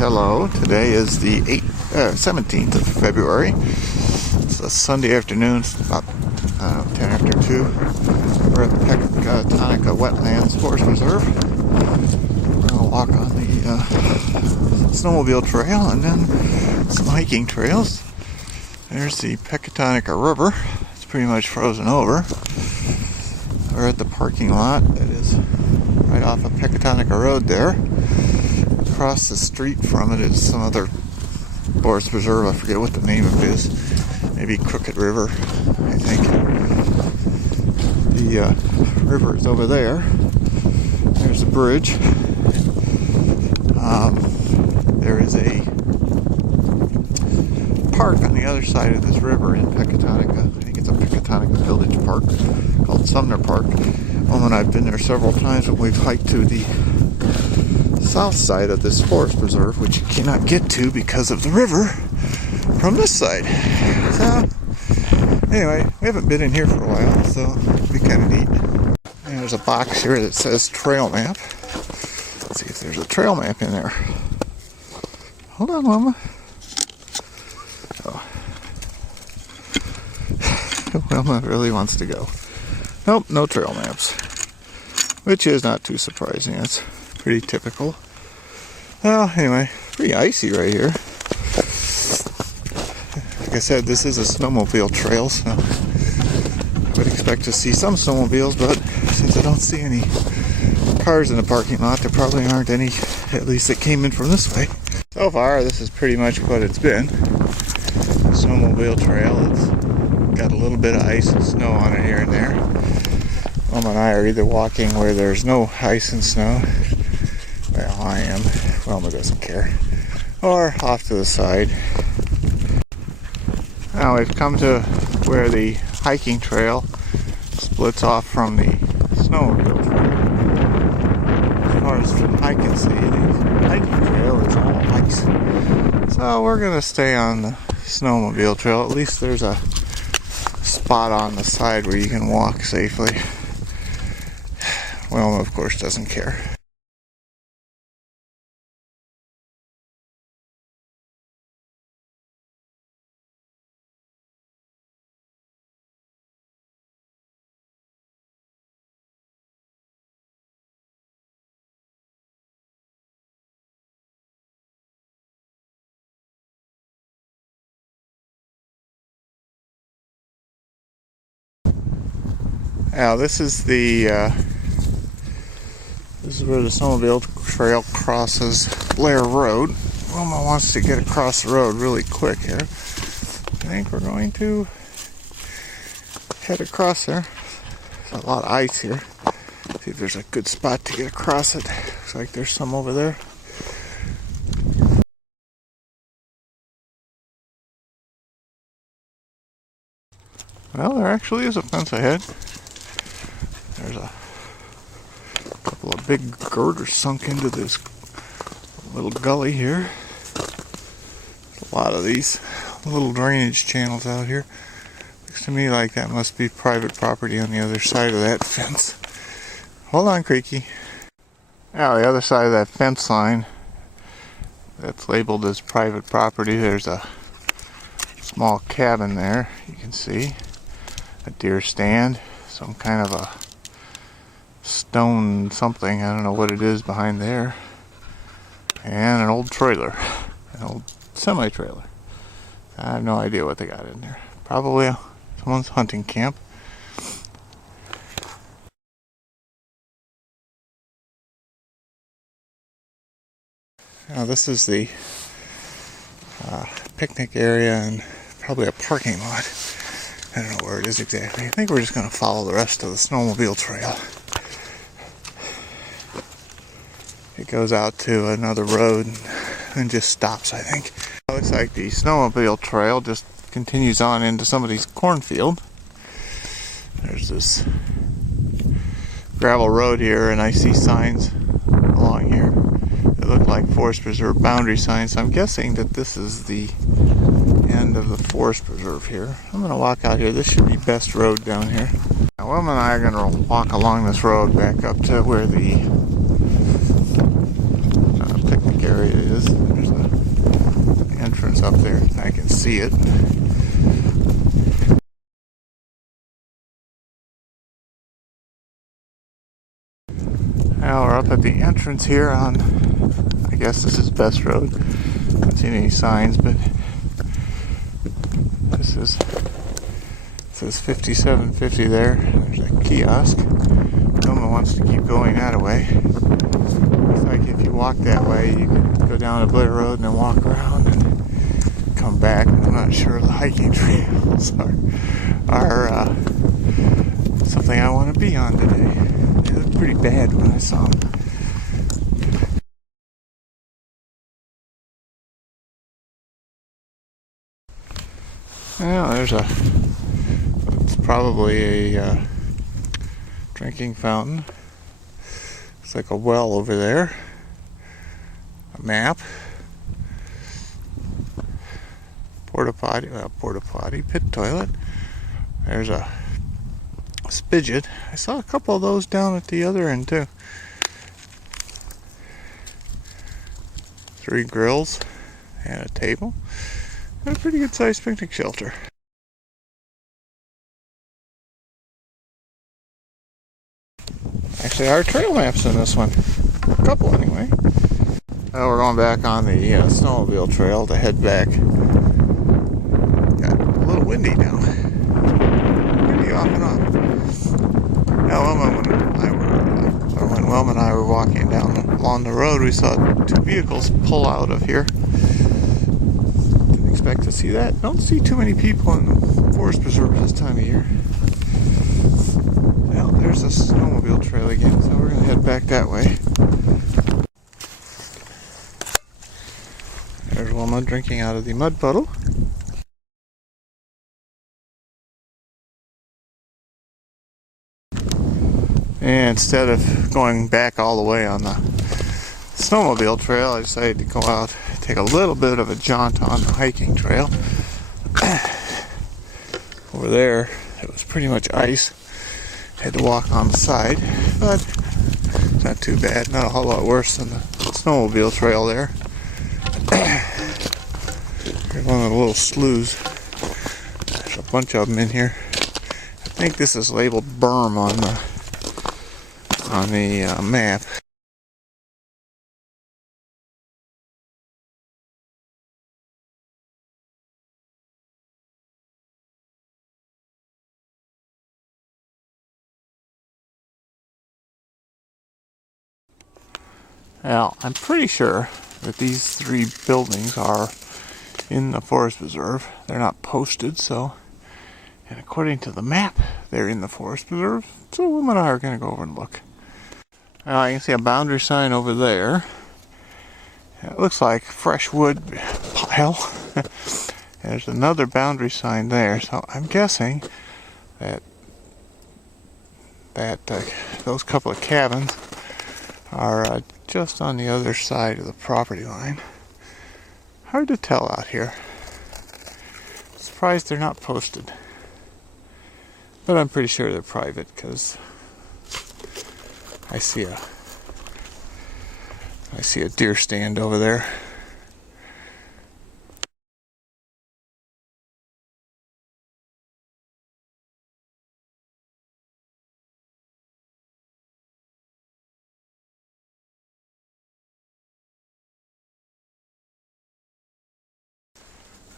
Hello, today is the 17th of February. It's a Sunday afternoon, it's about 10 after 2. We're at the Pecatonica Wetlands Forest Reserve. We're going to walk on the snowmobile trail and then some hiking trails. There's the Pecatonica River. It's pretty much frozen over. We're at the parking lot that is right off of Pecatonica Road there. Across the street from it is some other forest preserve. I forget what the name of it is. Maybe Crooked River, I think. The river is over there. There's a bridge. There is a park on the other side of this river in Pecatonica. I think it's a Pecatonica Village Park called Sumner Park. Wilma and I have been there several times when we've hiked to the south side of this forest preserve, which you cannot get to because of the river from this side. So anyway, we haven't been in here for a while, so it'll be kind of neat. And there's a box here that says trail map. Let's see if there's a trail map in there. Hold on, Wilma. Oh. Wilma really wants to go. Nope, no trail maps. Which is not too surprising. It's pretty typical. Well, anyway, pretty icy right here. Like I said, this is a snowmobile trail, so I would expect to see some snowmobiles, but since I don't see any cars in the parking lot, there probably aren't any, at least that came in from this way. So far, this is pretty much what it's been. Snowmobile trail. It's got a little bit of ice and snow on it here and there. Wilma and I are either walking where there's no ice and snow. Well, I am. Wilma doesn't care. Or off to the side. Now we've come to where the hiking trail splits off from the snowmobile trail. As far as I can see, the hiking trail is all ice. So we're going to stay on the snowmobile trail. At least there's a spot on the side where you can walk safely. Wilma, of course, doesn't care. Now this is where the snowmobile trail crosses Blair Road. Wilma wants to get across the road really quick here. I think we're going to head across there. There's a lot of ice here. See if there's a good spot to get across it. Looks like there's some over there. Well, there actually is a fence ahead. There's a couple of big girders sunk into this little gully here. There's a lot of these little drainage channels out here. Looks to me like that must be private property on the other side of that fence. Hold on, Creaky. Now, the other side of that fence line that's labeled as private property, there's a small cabin there, you can see. A deer stand, some kind of a stone something, I don't know what it is behind there, and an old trailer, an old semi-trailer. I have no idea what they got in there. Probably someone's hunting camp. Now this is the picnic area and probably a parking lot. I don't know where it is exactly. I think we're just going to follow the rest of the snowmobile trail. It goes out to another road and just stops, I think. It looks like the snowmobile trail just continues on into somebody's cornfield. There's this gravel road here, and I see signs along here that look like forest preserve boundary signs. So I'm guessing that this is the end of the forest preserve here. I'm going to walk out here. This should be best road down here. Now, Wilma and I are going to walk along this road back up to where the picnic area is. There's it's up there. I can see it. Now we're up at the entrance here on, I guess this is Best Road. I haven't seen any signs, but this is, it says 5750 there. There's a kiosk. No one wants to keep going that way. Looks like if you walk that way, you can go down to Blair Road and then walk around and come back. I'm not sure the hiking trails are something I want to be on today. They looked pretty bad when I saw them. Well, it's probably a drinking fountain. It's like a well over there. A map. Porta potty, pit toilet. There's a spigot. I saw a couple of those down at the other end too. 3 grills and a table. And a pretty good sized picnic shelter. Actually, our trail maps in this one. A couple anyway. Well, we're going back on the snowmobile trail to head back. Got a little windy now. Windy off and on. Now, when Wilma and I were walking down along the road, we saw 2 vehicles pull out of here. Didn't expect to see that. Don't see too many people in the forest preserve this time of year. Well, there's a snowmobile trail again, so we're going to head back that way. There's Wilma drinking out of the mud puddle. And instead of going back all the way on the snowmobile trail, I decided to go out, take a little bit of a jaunt on the hiking trail. Over there, it was pretty much ice. Had to walk on the side, but it's not too bad. Not a whole lot worse than the snowmobile trail there. Here's one of the little sloughs. There's a bunch of them in here. I think this is labeled berm on the map. Now, I'm pretty sure that these 3 buildings are in the forest preserve. They're not posted, so, and according to the map, they're in the forest preserve. So Wilma and I are going to go over and look. Now, I can see a boundary sign over there. It looks like fresh wood pile. There's another boundary sign there, so I'm guessing that those couple of cabins are just on the other side of the property line. Hard to tell out here. Surprised they're not posted. But I'm pretty sure they're private because I see a deer stand over there.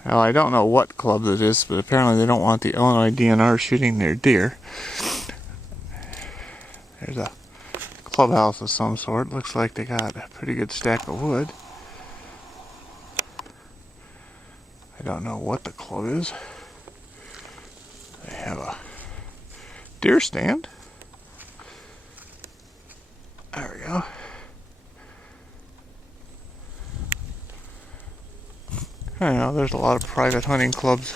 Now, I don't know what club it is, but apparently they don't want the Illinois DNR shooting their deer. There's a clubhouse of some sort. Looks like they got a pretty good stack of wood. I don't know what the club is. They have a deer stand. There we go. I know there's a lot of private hunting clubs